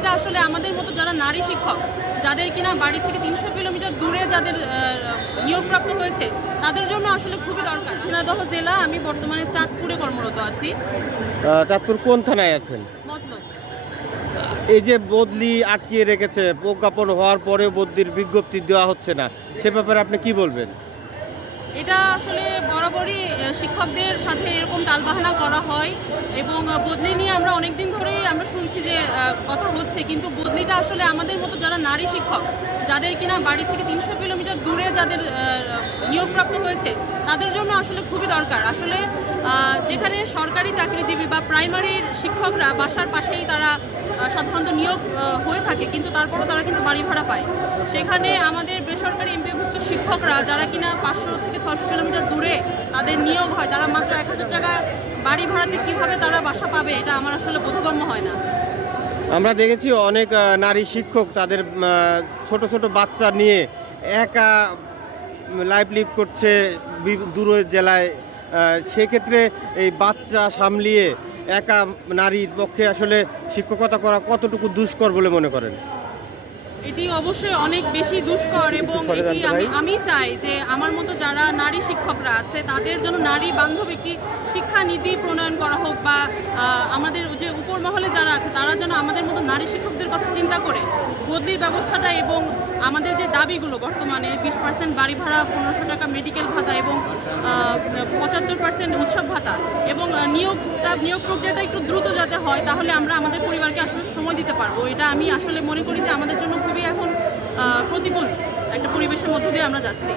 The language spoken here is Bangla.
বদলিটা আসলে আমাদের মতো যারা নারী শিক্ষক যাদের কিনা বাড়ি থেকে তিনশো কিলোমিটার দূরে যাদের নিয়োগপ্রাপ্ত হয়েছে তাদের জন্য আসলে খুবই দরকার। ঝিনাইদহ জেলা আমি বর্তমানে চাঁদপুরে কর্মরত আছি। চাঁদপুর কোন থানায় আছেন? মতলব। এই যে বদলি আটকিয়ে রেখেছে প্রজ্ঞাপন হওয়ার পরেও বদলির বিজ্ঞপ্তি দেওয়া হচ্ছে না সে ব্যাপারে আপনি কি বলবেন? এটা আসলে বরাবরই শিক্ষকদের সাথে এরকম টালবাহানা করা হয় এবং বদলি নিয়ে আমরা অনেক দিন ধরেই আমরা শুনছি যে কথা হচ্ছে, কিন্তু বদলিটা আসলে আমাদের মতো যারা নারী শিক্ষক, যাদের কিনা বাড়ি থেকে তিনশো কিলোমিটার দূরে যাদের নিয়োগপ্রাপ্ত হয়েছে, তাদের জন্য আসলে খুবই দরকার। আসলে যেখানে সরকারি চাকরিজীবী বা প্রাইমারির শিক্ষকরা বাসার পাশেই তারা সাধারণত নিয়োগ হয়ে থাকে, কিন্তু তারপরও তারা কিন্তু বাড়ি ভাড়া পায়। সেখানে আমাদের বেসরকারি এমপিভুক্ত শিক্ষকরা, যারা কিনা পাঁচশো থেকে ছশো কিলোমিটার দূরে তাদের নিয়োগ হয়, তারা মাত্র এক হাজার টাকা বাড়ি ভাড়াতে কীভাবে তারা বাসা পাবে, এটা আমার আসলে বোধগম্য হয় না। আমরা দেখেছি অনেক নারী শিক্ষক তাদের ছোট ছোট বাচ্চা নিয়ে একা লাইফ লিড করছে দূরের জেলায়। সেক্ষেত্রে এই বাচ্চা সামলিয়ে একা নারীর পক্ষে আসলে শিক্ষকতা করা কতটুকু দুষ্কর বলে মনে করেন? এটি অবশ্যই অনেক বেশি দুষ্কর এবং এটি আমি আমি চাই যে আমার মতো যারা নারী শিক্ষকরা আছে তাদের জন্য নারী বান্ধব একটি শিক্ষা নীতি প্রণয়ন করা হোক বা আমাদের যে উপর মহলে যারা আছে তারা যেন আমাদের মতো নারী শিক্ষকদের কথা চিন্তা করে। বদলির ব্যবস্থাটা এবং আমাদের যে দাবিগুলো বর্তমানে বিশ পার্সেন্ট বাড়ি ভাড়া পনেরোশো টাকা মেডিকেল ভাতা এবং পঁচাত্তর পার্সেন্ট উৎসব ভাতা এবং নিয়োগটা, নিয়োগ প্রক্রিয়াটা একটু দ্রুত যাতে হয়, তাহলে আমরা আমাদের পরিবারকে আসলে সময় দিতে পারব। এটা আমি আসলে মনে করি যে আমাদের জন্য খুবই এখন প্রতিকূল একটা পরিবেশের মধ্য দিয়ে আমরা যাচ্ছি।